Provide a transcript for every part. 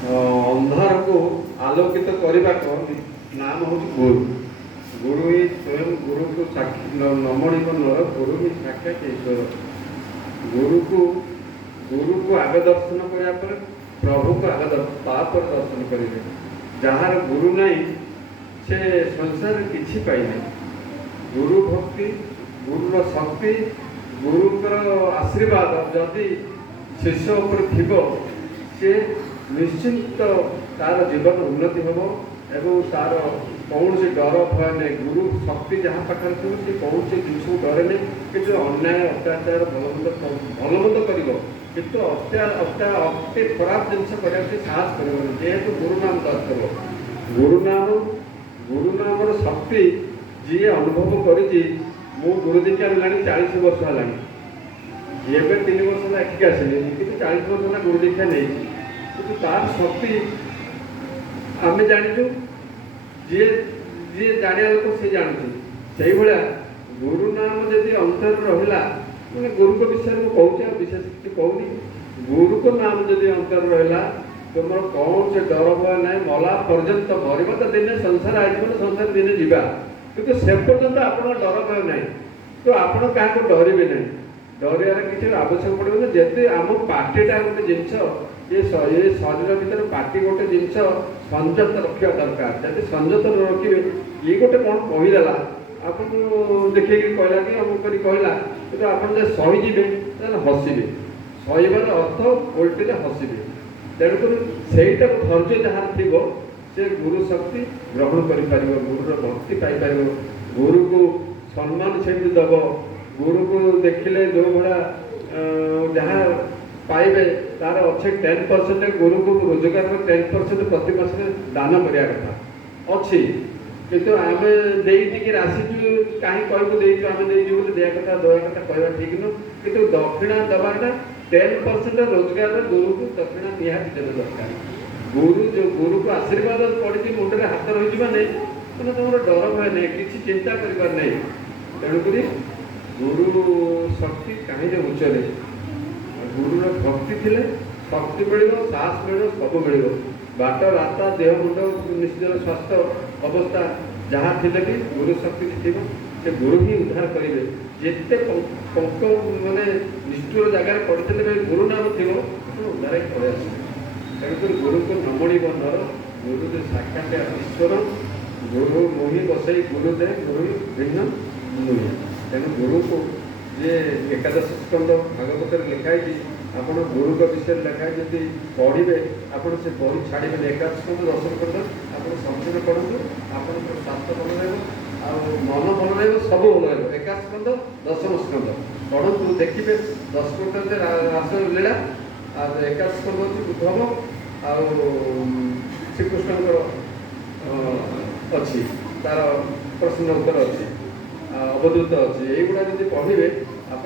अंधार को आलोकित करने का नाम हूँ गुरु। गुरु ही स्वयं गुरु को साक्षी नमणिक नर गुरु ही साक्षात ईश्वर। गुरु को आग दर्शन करने पर प्रभु को आग तापर दर्शन करेंगे। जार गुरु नहीं से संसार किसी पाई नहीं। गुरु भक्ति गुरुर शक्ति गुरुकर आशीर्वाद जदि शिष्य उपर थी सी निश्चिंत तार जीवन उन्नति हम एवं तार कौन से डर भय नहीं। गुरु शक्ति जहाँ पाखे थी सी कौन से जिन डरे नहीं कि अन्याय अत्याचार भलमंद कर कितु अति खराब जिनस करने साहस कर जेहेतु गुरुनाम दर्शक गुरुनाम शक्ति जी अनुभव कर गुरु दीक्षा ना 40 वर्ष है। एवं 3 वर्ष एठिक आसिले कि 40 वर्ष है गुरु दीक्षा नहीं कि तार शक्ति आम जाचु जी जी जाना लोक सी जानते से भाया गुरुनाम जदि अंतर रहा मैंने गुरु को विषय में कहूँ विशेष किसी कहूनी। गुरु को नाम जदि अंतर रहा तुम कौन से डर भय ना मला पर्यंत मरवा तो दिने संसार आज संसार दिने जावा कि से पर्यंत आप डर भय ना तो आप क्या डरवे ना डर किसी आवश्यक पड़े जिते आम पार्टीटा गोटे जिनस ये शरीर भर पार्टी गोटे जिनस संयत रखा दरकार जब संयत रखिए ये गोटे कौन कहीदेला आप देखे कहला कि अमुक कहला तो आप सहीजे हसबे सहबार अर्थ ओल्टे हसबे तेणुक सहीटा धैर्य जहाँ थी से गुरु शक्ति ग्रहण कर गुरुर भक्ति पाइपर गुरु को सम्मान से दब गुरु को देखिले जो भाया जहाँ पाइबे तार अच्छे 10% गुरु को रोजगार 10% प्रति मास दान करिया कथा अच्छी किंतु आम देकी आसीचु कहीं कहू देचु आम देचु बोले दया कथा दया कथा कहवा ठीक नुह कि दक्षिणा दबाटा 10% रोजगार गुरु को दक्षिणा निहाती देवे दरकार। गुरु को आशीर्वाद पड़ी मुंडे हाथ रही मैंने तुम डर भय नहीं किसी चिंता कर नहीं। तेणुक गुरु शक्ति कहीं उच्चरे गुरुर भक्ति थिले शक्ति मिल साहस मिल सब मिल बाट रास्ता देह मुंड निश्चय स्वास्थ्य अवस्था जहाँ थी भी गुरु शक्ति थी से गुरु ही उद्धार करेंगे जिते पंक माने निष्ठुर जगार पड़ते गुरु नाम थी उद्धार पड़े आस। तेणुक गुरु को नमणिक नर गुरु साक्षात ईश्वर गुरु मोहि बसई गुरु दे गुरु भिन्न नुहे। तेणु गुरु को जे एकादश स्कंद भागवत लिखाई आप गुरु का विषय लिखाई जब पढ़े आप से बही छाड़े एकादश स्कंद दर्शन कर आप संपूर्ण पढ़ू आप स्वास्थ्य भल रहा मन भल रहा सब भल रहा। एकादश स्कंद 10म स्कंद पढ़ू देखिए 10 स्कंद रास लीला एकादश स्कंद हूँ बुद्धव आ श्रीकृष्ण अच्छी तार प्रश्न उत्तर अच्छी अवधूत अच्छी युवा जब पढ़े आप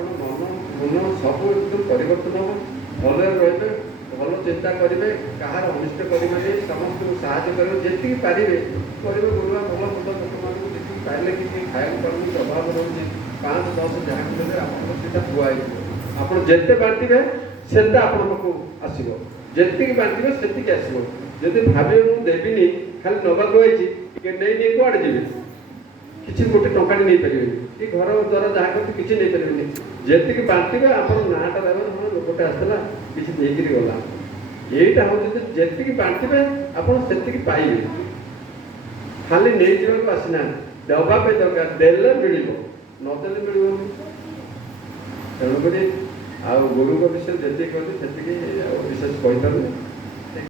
मन सब एकदम परिवर्तन हम भल रे भल चिंता करेंगे कहार अनिष्ट करेंगे समस्त साहय करेंगे जी पारे करेंगे गुरुआ भल मंद लोक मानक जी पारे कि खाया पार्टी अभाव रोचे 5-10 जहाँ कि आपटा बुआई आप जिते बांटे से आपको आसो जी बांटे से आसो जब भावे मुझे देवी खाली नवा रही नहीं कड़े जी किसी गोटे टंका नहीं पारे कि घर द्वारा जहाँ करते किसी नहीं पारे जी बांटे आप नाटा देवे हाँ लोकटे आसला किसी देकर गला यहीटा हूँ जी बांटे आप से पाइबे खाली नहीं जावाक आसीना दबापे दरकार देले मिल नदेले मिल। तेणुक आ गुरु विषय जी कहते से विशेष कही पारे।